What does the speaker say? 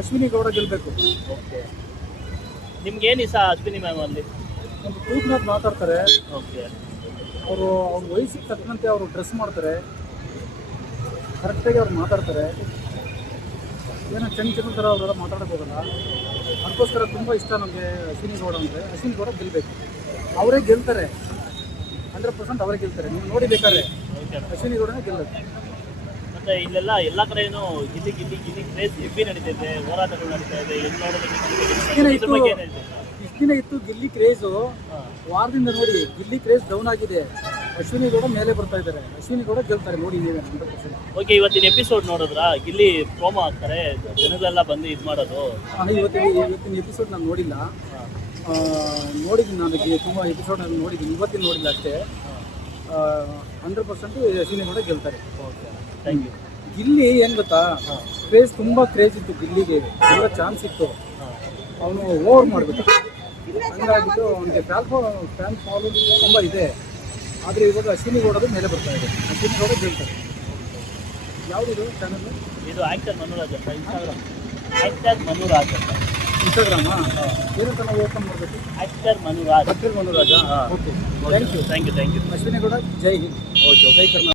ಅಶ್ವಿನಿ ಗೌಡ ಗೆಲ್ಲಬೇಕು ಓಕೆ ನಿಮ್ಗೆ ಏನು ಇಷ್ಟ ಅಶ್ವಿನಿ ಮ್ಯಾಮ್ ಅಲ್ಲಿ? ಒಂದು ಕೂಗ್ನಾಥ್ ಮಾತಾಡ್ತಾರೆ. ಓಕೆ ಅವರು ಅವ್ರ ವಯಸ್ಸಿಗೆ ತಕ್ಕಂತೆ ಅವರು ಡ್ರೆಸ್ ಮಾಡ್ತಾರೆ. ಕರೆಕ್ಟಾಗಿ ಅವ್ರು ಮಾತಾಡ್ತಾರೆ. ಏನೋ ಚೆನ್ನ ಚೆನ್ನ ಥರ ಅವರೆಲ್ಲ ಮಾತಾಡೋಕ್ಕೋಗಲ್ಲ ಅದಕ್ಕೋಸ್ಕರ ತುಂಬ ಇಷ್ಟ ನಮಗೆ ಅಶ್ವಿನಿ ಗೌಡ ಅಂದರೆ. ಅಶ್ವಿನಿ ಗೌಡ ಗೆಲ್ಲಬೇಕು ಅವರೇ ಗೆಲ್ತಾರೆ. ಹಂಡ್ರೆಡ್ ಪರ್ಸೆಂಟ್ ಅವರೇ ಗೆಲ್ತಾರೆ. ನೀವು ನೋಡಿ ಬೇಕಾದ್ರೆ ಅಶ್ವಿನಿ ಗೌಡನೇ ಗೆಲ್ಲಬೇಕು ಮತ್ತೆ ಇಲ್ಲೆಲ್ಲ ಎಲ್ಲ ಏನು ಗಿಲ್ಲಿ ಗಿಲ್ಲಿ ಗಿಲ್ಲಿ ಕ್ರೇಜ್ ಹೆವಿ ನಡೀತಿದೆ ಹೋರಾಟಗಳು ನಡೀತಾ ಇದೆ ಎಲ್ಲಿ ನೋಡೋದಕ್ಕೆ ದಿನ ಇದ್ರ ಬಗ್ಗೆ ಏನು ಇತ್ತು ಹೇಳ್ತೀರಾ ಇಷ್ಟು ದಿನ ಇತ್ತು ಗಿಲ್ಲಿ ಕ್ರೇಜ್ ವಾರದಿಂದ ನೋಡಿ ಗಿಲ್ಲಿ ಕ್ರೇಜ್ ಡೌನ್ ಆಗಿದೆ. ಅಶ್ವಿನಿ ಗೌಡ ಮೇಲೆ ಬರ್ತಾ ಇದ್ದಾರೆ. ಅಶ್ವಿನಿ ಕೂಡ ಗೆಲ್ತಾರೆ ನೋಡಿ ನೀವೇ ಹಂಡ್ರೆಡ್ ಪರ್ಸೆಂಟ್ ಓಕೆ ಇವತ್ತಿನ ಎಪಿಸೋಡ್ ನೋಡಿದ್ರಾ? ಗಿಲ್ಲಿ ಪ್ರೋಮೋ ಹಾಕ್ತಾರೆ ಜನಗಳೆಲ್ಲ ಬಂದು ಇದು ಮಾಡೋದು. ಇವತ್ತಿನ ಇವತ್ತಿನ ಎಪಿಸೋಡ್ ನಾನು ನೋಡಿಲ್ಲ. ಆ, ನೋಡಿದ್ದೀನಿ ನನಗೆ ತುಂಬ ಎಪಿಸೋಡ್ ನಾನು ನೋಡಿದ್ದೀನಿ. ಇವತ್ತಿನ ನೋಡಿಲ್ಲ ಅಷ್ಟೇ. ಹಂಡ್ರೆಡ್ ಪರ್ಸೆಂಟ್ ಅಶ್ವಿನಿ ಕೂಡ ಗೆಲ್ತಾರೆ ಥ್ಯಾಂಕ್ ಯು ಗಿಲ್ಲಿ ಏನು ಗೊತ್ತಾ? ಕ್ರೇಜ್ ತುಂಬ ಕ್ರೇಜ್ ಇತ್ತು ಗಿಲ್ಲಿಗೆ. ಎಲ್ಲ ಚಾನ್ಸ್ ಇತ್ತು. ಅವನು ಓವರ್ ಮಾಡಿಬಿಟ್ಟು. ಹಂಗಾಗಿದ್ದು ಅವನಿಗೆ ಫ್ಯಾನ್ ಫ್ಯಾನ್ ತುಂಬ ಇದೆ. ಆದರೆ ಇವಾಗ ಅಶ್ವಿನಿ ಗೌಡದು ಮೇಲೆ ಬರ್ತಾ ಇದೆ. ಅಶ್ವಿನಿ ಗೌಡ ಗೆಲ್ತಾರೆ. ಯಾವುದಿದು ಚಾನಲ್ ಇದು ಆಕ್ಟರ್ ಮನುರಾಜ್ ಅಂತ ಇನ್ಸ್ಟಾಗ್ರಾಮ್ ಆಕ್ಟರ್ ಮನುರಾಜ್ ಅಂತ ಇನ್ಸ್ಟಾಗ್ರಾಮಾ ಏನಂತ ನಾವು ಓಪನ್ ಮಾಡಬೇಕು. Actor Manuraj. Okay thank you thank you thank you Ashwini ಕೂಡ ಜೈ ಹಿಂದ್. ಓಕೆ ಜೈ ಕರ್ನಾಟಕ.